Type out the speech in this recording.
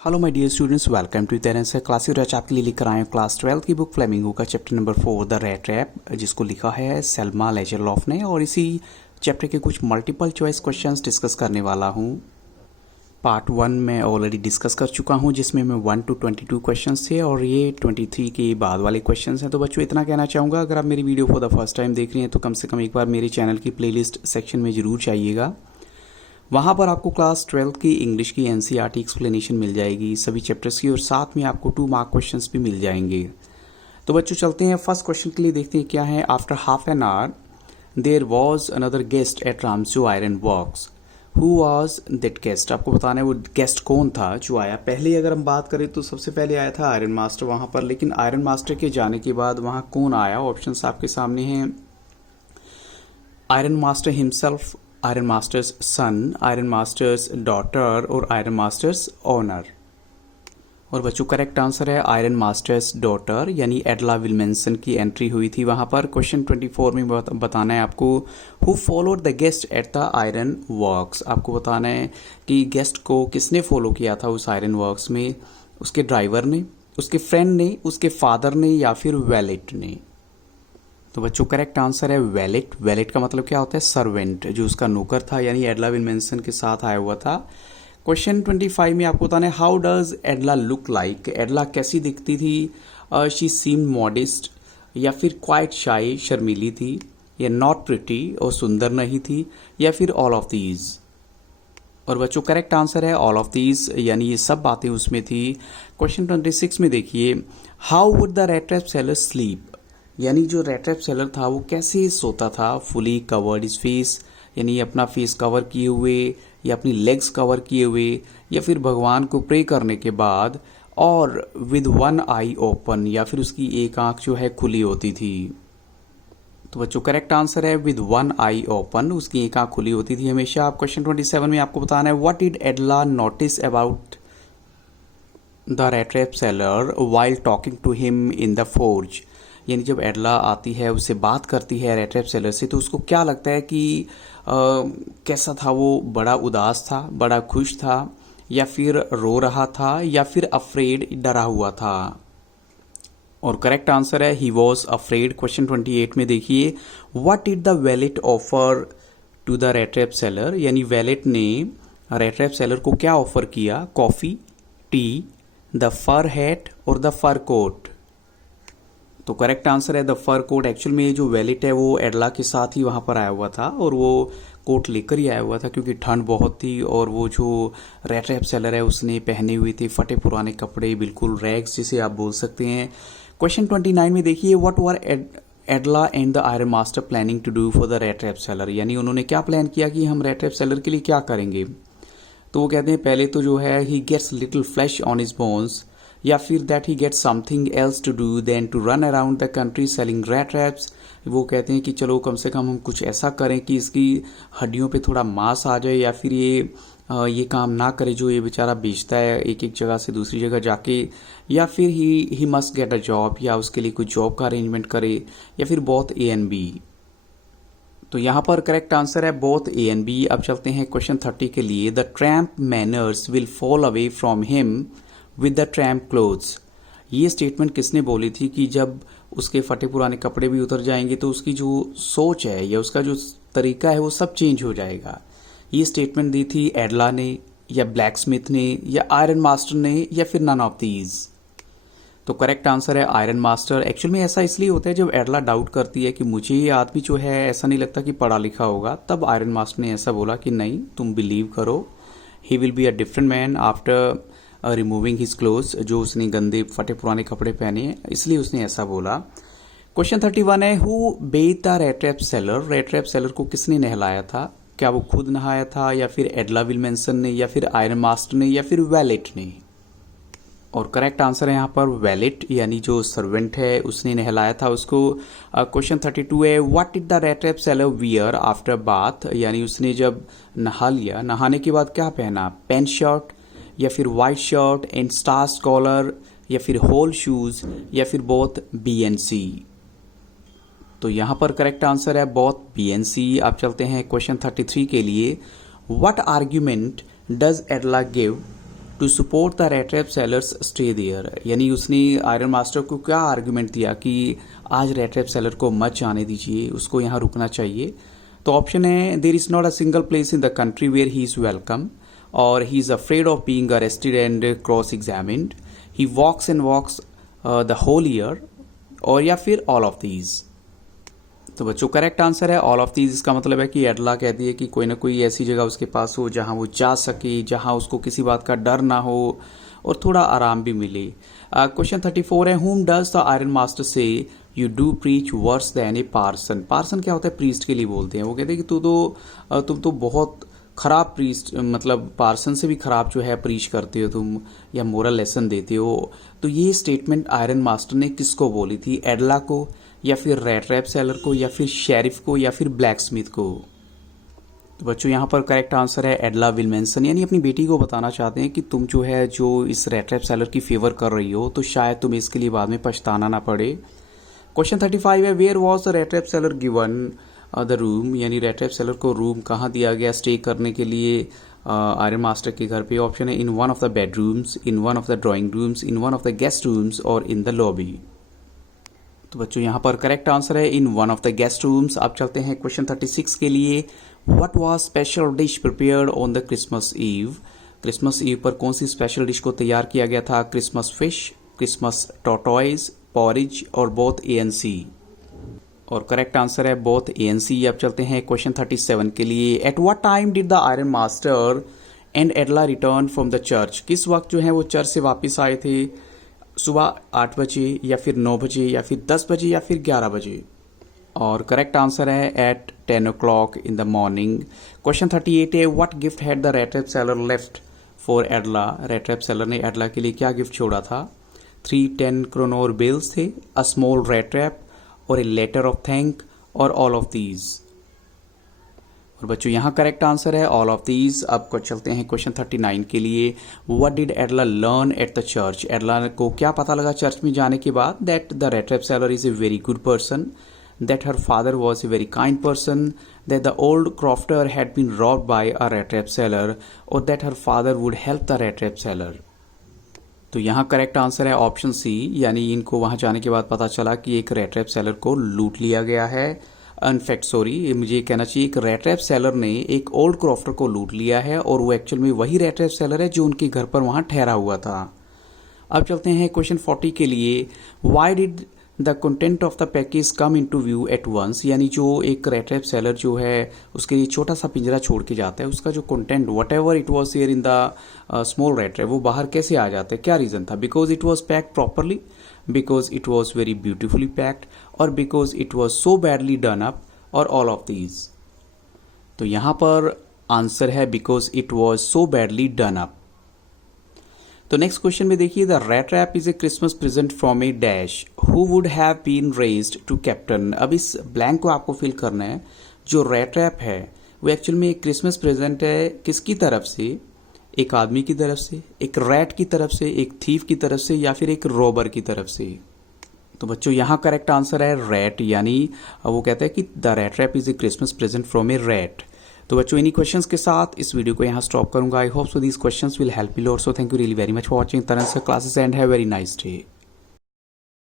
Hello my dear students, welcome to Terence class. आज आपके लिए लेकर आए क्लास 12 की बुक फ्लेमिंगो का chapter number 4 the red trap, जिसको लिखा है सेल्मा लेजरलॉफ ने। और इसी चैप्टर के कुछ मल्टीपल चॉइस क्वेश्चंस डिस्कस करने वाला हूँ। पार्ट 1 में ऑलरेडी डिस्कस कर चुका हूँ, जिसमें मैं 1 to 22 क्वेश्चंस थे और ये 23 के बाद वाले क्वेश्चंस हैं। तो बच्चों इतना कहना चाहूँगा, अगर आप मेरी video for the first time देख रहे हैं तो कम से कम एक बार मेरे चैनल की प्लेलिस्ट सेक्शन में ज़रूर जाइएगा। वहाँ पर आपको क्लास 12 की इंग्लिश की एनसीईआरटी एक्सप्लेनेशन मिल जाएगी सभी चैप्टर्स की, और साथ में आपको 2 मार्क क्वेश्चंस भी मिल जाएंगे। तो बच्चों चलते हैं फर्स्ट क्वेश्चन के लिए, देखते हैं क्या है। After half an hour there was another guest at Ramsjo iron works, who was that guest. आपको बताना है वो गेस्ट कौन था जो आया। पहले अगर हम बात करें तो सबसे पहले आया था आयरन मास्टर वहाँ पर, लेकिन आयरन मास्टर के जाने के बाद वहाँ कौन आया, ऑप्शन आपके सामने हैं। Iron master himself, iron master's son, iron master's daughter और आयरन मास्टर्स ओनर। और बच्चों करेक्ट आंसर है आयरन मास्टर्स डॉटर, यानी एडला विल्मेंसन की एंट्री हुई थी वहां पर। क्वेश्चन 24 में बताना है आपको, who followed the guest at the iron works. आपको बताना है कि गेस्ट को किसने फॉलो किया था उस आयरन वर्क्स में, उसके ड्राइवर ने, उसके फ्रेंड ने, उसके फादर ने या फिर वैलेट ने। तो बच्चों करेक्ट आंसर है वैलेट। वैलेट का मतलब क्या होता है, सर्वेंट, जो उसका नौकर था, यानी एडला विल्मेंसन के साथ आया हुआ था। क्वेश्चन 25 में आपको बताना है, how does Edla look like. Edla कैसी दिखती थी। शी सीम मॉडेस्ट, या फिर क्वाइट शाई, शर्मीली थी, या नॉट प्रिटी और सुंदर नहीं थी, या फिर ऑल ऑफ दीज। और बच्चों करेक्ट आंसर है ऑल ऑफ दीज, यानी ये सब बातें उसमें थी। क्वेश्चन 26 में देखिए, how would the red trap seller sleep. यानी जो रेड ट्रैप सेलर था वो कैसे सोता था। फुली कवर्ड इज फेस, यानी अपना फेस कवर किए हुए, या अपनी लेग्स कवर किए हुए, या फिर भगवान को प्रे करने के बाद, और विद वन आई ओपन, या फिर उसकी एक आंख जो है खुली होती थी। तो बच्चों करेक्ट आंसर है विद वन आई ओपन, उसकी एक आंख खुली होती थी हमेशा। आप क्वेश्चन 27 में आपको बताना है, what did Edla notice about the red trap seller while talking to him in the forge. यानी जब एडला आती है, उससे बात करती है रेड ट्रैप सेलर से, तो उसको क्या लगता है कि कैसा था वो। बड़ा उदास था, बड़ा खुश था, या फिर रो रहा था, या फिर अफ्रेड, डरा हुआ था। और करेक्ट आंसर है ही वॉज अफ्रेड। क्वेश्चन 28 में देखिए, what did the valet offer to the red trap seller. यानी वैलेट ने रेड ट्रैप सेलर को क्या ऑफर किया, coffee, tea, the fur hat और द फर कोट। तो करेक्ट आंसर है द फर कोट। एक्चुअल में ये जो वैलेट है वो एडला के साथ ही वहाँ पर आया हुआ था, और वो कोट लेकर ही आया हुआ था क्योंकि ठंड बहुत थी। और वो जो रेड ट्रैप सेलर है उसने पहने हुए थे फटे पुराने कपड़े, बिल्कुल रैग्स जिसे आप बोल सकते हैं। क्वेश्चन 29 में देखिए, what were Edla and the iron master planning to do for the red trap seller. यानी उन्होंने क्या प्लान किया कि हम रेड ट्रैप सेलर के लिए क्या करेंगे। तो वो कहते हैं पहले तो जो है he gets little flesh on his bones, या फिर that he get something else to do than to run around the country selling rat traps. वो कहते हैं कि चलो कम से कम हम कुछ ऐसा करें कि इसकी हड्डियों पे थोड़ा मांस आ जाए, या फिर ये काम ना करे जो ये बेचारा बेचता है एक एक जगह से दूसरी जगह जाके, या फिर he must get a job, या उसके लिए कुछ जॉब का अरेंजमेंट करे, या फिर बोथ ए एंड बी। तो यहाँ पर करेक्ट आंसर है बोथ ए एंड बी। अब चलते हैं क्वेश्चन 30 के लिए, the tramp manners will fall away from him with the tramp clothes. ये स्टेटमेंट किसने बोली थी कि जब उसके फटे पुराने कपड़े भी उतर जाएंगे तो उसकी जो सोच है या उसका जो तरीका है वो सब चेंज हो जाएगा। ये स्टेटमेंट दी थी एडला ने, या ब्लैक स्मिथ ने, या आयरन मास्टर ने, या फिर नन ऑफ दीज। तो करेक्ट आंसर है आयरन मास्टर। एक्चुअल में ऐसा इसलिए होता है जब एडला डाउट करती है कि मुझे ये आदमी जो है ऐसा नहीं लगता कि पढ़ा लिखा होगा, तब आयरन मास्टर ने ऐसा बोला कि नहीं तुम बिलीव करो, he will be a different man after removing his clothes. जो उसने गंदे फटे पुराने कपड़े पहने हैं इसलिए उसने ऐसा बोला। क्वेश्चन 31 है, who Beth the red trap seller. Red trap seller को किसने नहलाया था। क्या वो खुद नहाया था, या फिर एडला विल्मेंसन ने, या फिर आयरन मास्टर ने, या फिर वैलेट ने। और करेक्ट आंसर है यहाँ पर वैलेट, यानी जो सर्वेंट है उसने नहलाया था उसको। क्वेश्चन 32 है, what did the red trap seller wear after bath. यानी उसने जब नहा लिया, नहाने के बाद क्या पहना, पैंट शर्ट, या फिर white shirt and stars collar, या फिर होल शूज, या फिर बोथ बी एंड सी। तो यहां पर करेक्ट आंसर है बोथ बी एंड सी। आप चलते हैं क्वेश्चन 33 के लिए, what argument does Edla give to support the rate trap seller's stay there, यानी उसने आयरन मास्टर को क्या आर्गुमेंट दिया कि आज रेट रैप सेलर को मत जाने दीजिए, उसको यहाँ रुकना चाहिए। तो ऑप्शन है there is not a single place in the country where he is welcome, और he is afraid of being arrested and cross examined, he walks and walks the whole year, और या फिर ऑल ऑफ दीज। तो बच्चों correct answer है all of these. इसका मतलब है कि एडला कहती है कि कोई ना कोई ऐसी जगह उसके पास हो जहां वो जा सके, जहां उसको किसी बात का डर ना हो और थोड़ा आराम भी मिले। क्वेश्चन 34 है whom does the iron master say you do preach worse than a parson. Parson क्या होता है, प्रीस्ट के लिए बोलते हैं। वो कहते हैं कि तुम तो बहुत खराब प्रीस्ट, मतलब पार्सन से भी खराब जो है प्रीच करते हो तुम, या मोरल लेसन देते हो। तो ये स्टेटमेंट आयरन मास्टर ने किसको बोली थी, एडला को, या फिर रेट रैप सेलर को, या फिर शेरिफ को, या फिर ब्लैक स्मिथ को। तो बच्चों यहाँ पर करेक्ट आंसर है एडला विल्मेंसन, यानी अपनी बेटी को बताना चाहते हैं कि तुम जो है जो इस रेट रैप सेलर की फेवर कर रही हो तो शायद तुम्हें इसके लिए बाद में पछताना ना पड़े। क्वेश्चन 35 है where was the rate rap seller given the room, यानी रेट रैप सेलर को रूम कहाँ दिया गया स्टे करने के लिए आयरन मास्टर के घर पे। ऑप्शन है in one of the bedrooms, in one of the drawing rooms, in one of the guest rooms, और इन द लॉबी। तो बच्चों यहाँ पर करेक्ट आंसर है in one of the guest rooms. अब चलते हैं क्वेश्चन 36 के लिए। What was special dish prepared on the Christmas eve. Christmas eve पर कौन सी स्पेशल डिश को तैयार किया गया था, Christmas fish, Christmas tortoise, porridge, और बोथ ANC। और करेक्ट आंसर है बोथ ANC। अब चलते हैं क्वेश्चन 37 के लिए। At what time did the iron master and एडला return from the church. किस वक्त जो है वो चर्च से वापस आए थे, सुबह 8 बजे, या फिर 9 बजे, या फिर 10 बजे, या फिर 11 बजे। और करेक्ट आंसर है at 10 o'clock in the morning. Question 38 है what gift had the rate rap seller left for Edla. Rat rap seller ने एडला के लिए क्या गिफ्ट छोड़ा था, 3 10 kroner बिल्स थे, अ स्मॉल रेट रैप, और ए लेटर ऑफ थैंक, और ऑल ऑफ दीज। और बच्चों यहाँ करेक्ट आंसर है ऑल ऑफ दीज। अब चलते हैं क्वेश्चन 39 के लिए। What did Edla learn at the church. एडला को क्या पता लगा चर्च में जाने के बाद, that the rate rap seller is a very good person, that her father was a very kind person, that the old crofter had been robbed by a rat trap seller, or that her father would help the rat trap seller। तो यहाँ correct answer है option C, यानी इनको वहां जाने के बाद पता चला कि एक रेट रैप सेलर को लूट लिया गया है। इनफैक्ट सॉरी, मुझे कहना चाहिए एक रेट रैप सेलर ने एक ओल्ड क्रॉफ्टर को लूट लिया है, और वो एक्चुअल में वही रेट रैप सेलर है जो उनके घर पर वहां ठहरा हुआ था। अब चलते हैं क्वेश्चन 40 के लिए। Why did the content of the package come in to view at once, यानी जो एक रेट रैप सेलर जो है उसके लिए छोटा सा पिंजरा छोड़ के जाता है, उसका जो content whatever it was here in the small rattrap, वो बाहर कैसे आ जाता है, क्या रीजन था। Because it was packed properly, because it was very beautifully packed, और because it was so badly done up, और ऑल ऑफ दीज। तो यहां पर आंसर है because it was so badly done up. तो नेक्स्ट क्वेश्चन में देखिए, the rate rap is a Christmas present from a dash who would have been raised to captain. अब इस ब्लैंक को आपको फिल करना है। जो रेट रैप है वो एक्चुअल में एक क्रिसमस प्रेजेंट है किसकी तरफ से, एक आदमी की तरफ से, एक रैट की तरफ से, एक थीफ की तरफ से, या फिर एक रॉबर की तरफ से। तो बच्चों यहाँ करेक्ट आंसर है रैट, यानी वो कहता है कि the rate rap is a Christmas present from a rat. तो बच्चों इन्हीं क्वेश्चंस के साथ इस वीडियो को यहाँ स्टॉप करूंगा। I hope so these questions will help you lot. So thank you really very much for watching तरह से classes and have very nice day.